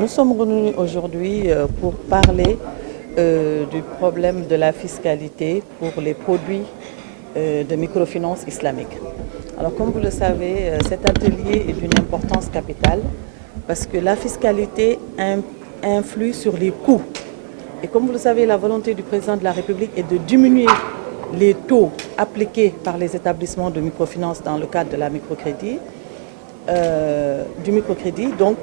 Nous sommes venus aujourd'hui pour parler du problème de la fiscalité pour les produits de microfinance islamique. Alors comme vous le savez, cet atelier est d'une importance capitale parce que la fiscalité influe sur les coûts. Et comme vous le savez, la volonté du président de la République est de diminuer les taux appliqués par les établissements de microfinance dans le cadre de la microcrédit. Donc,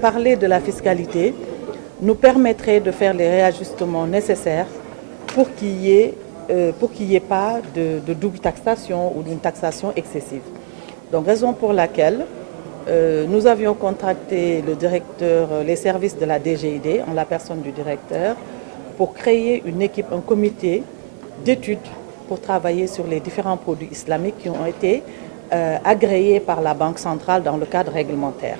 parler de la fiscalité nous permettrait de faire les réajustements nécessaires pour qu'il n'y ait pas de double taxation ou d'une taxation excessive. Donc, raison pour laquelle nous avions contracté les services de la DGID, en la personne du directeur, pour créer une équipe, un comité d'études pour travailler sur les différents produits islamiques qui ont été agréés par la Banque centrale dans le cadre réglementaire.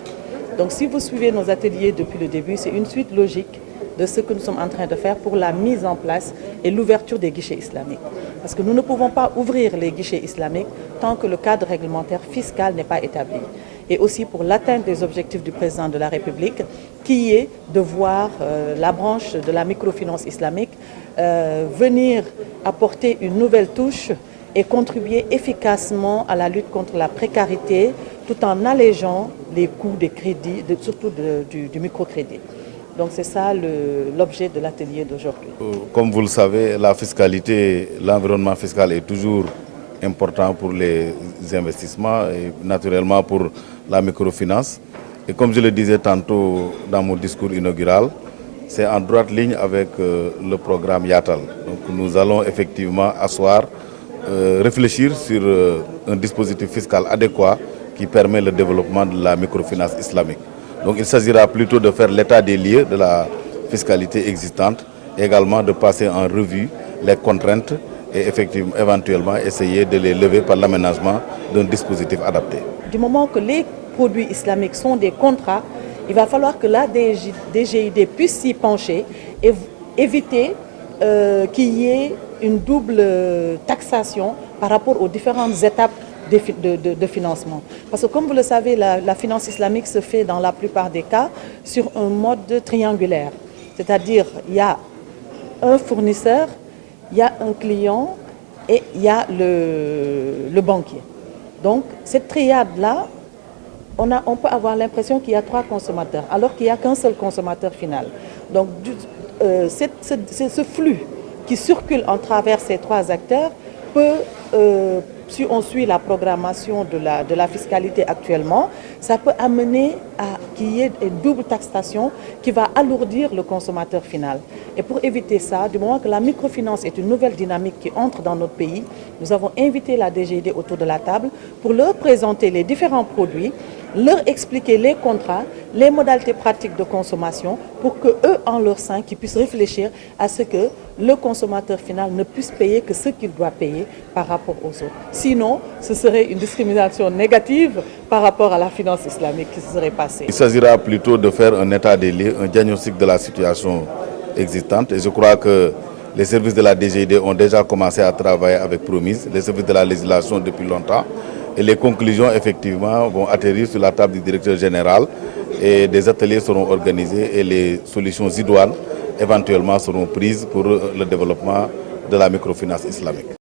Donc si vous suivez nos ateliers depuis le début, c'est une suite logique de ce que nous sommes en train de faire pour la mise en place et l'ouverture des guichets islamiques. Parce que nous ne pouvons pas ouvrir les guichets islamiques tant que le cadre réglementaire fiscal n'est pas établi. Et aussi pour l'atteinte des objectifs du président de la République, qui est de voir la branche de la microfinance islamique venir apporter une nouvelle touche et contribuer efficacement à la lutte contre la précarité tout en allégeant les coûts des crédits, surtout du microcrédit. Donc c'est ça l'objet de l'atelier d'aujourd'hui. Comme vous le savez, la fiscalité, l'environnement fiscal est toujours important pour les investissements et naturellement pour la microfinance. Et comme je le disais tantôt dans mon discours inaugural, c'est en droite ligne avec le programme Yatal. Donc nous allons effectivement réfléchir sur un dispositif fiscal adéquat qui permet le développement de la microfinance islamique. Donc il s'agira plutôt de faire l'état des lieux de la fiscalité existante, et également de passer en revue les contraintes et effectivement, éventuellement essayer de les lever par l'aménagement d'un dispositif adapté. Du moment que les produits islamiques sont des contrats, il va falloir que la DGID puisse s'y pencher et éviter qu'il y ait une double taxation par rapport aux différentes étapes de financement. Parce que comme vous le savez, la finance islamique se fait dans la plupart des cas sur un mode triangulaire. C'est-à-dire il y a un fournisseur, il y a un client et il y a le banquier. Donc cette triade-là, on peut avoir l'impression qu'il y a trois consommateurs alors qu'il n'y a qu'un seul consommateur final. Donc ce flux qui circule en travers ces trois acteurs peut, si on suit la programmation de la fiscalité actuellement, ça peut amener à qu'il y ait une double taxation qui va alourdir le consommateur final. Et pour éviter ça, du moment que la microfinance est une nouvelle dynamique qui entre dans notre pays, nous avons invité la DGID autour de la table pour leur présenter les différents produits, leur expliquer les contrats, les modalités pratiques de consommation pour que eux, en leur sein, qu'ils puissent réfléchir à ce que le consommateur final ne puisse payer que ce qu'il doit payer par rapport aux autres. Sinon, ce serait une discrimination négative par rapport à la finance islamique qui se serait passée. Il s'agira plutôt de faire un état des lieux, un diagnostic de la situation existante. Et je crois que les services de la DGID ont déjà commencé à travailler avec Promise, les services de la législation depuis longtemps. Et les conclusions, effectivement, vont atterrir sur la table du directeur général et des ateliers seront organisés et les solutions idoines, éventuellement, seront prises pour le développement de la microfinance islamique.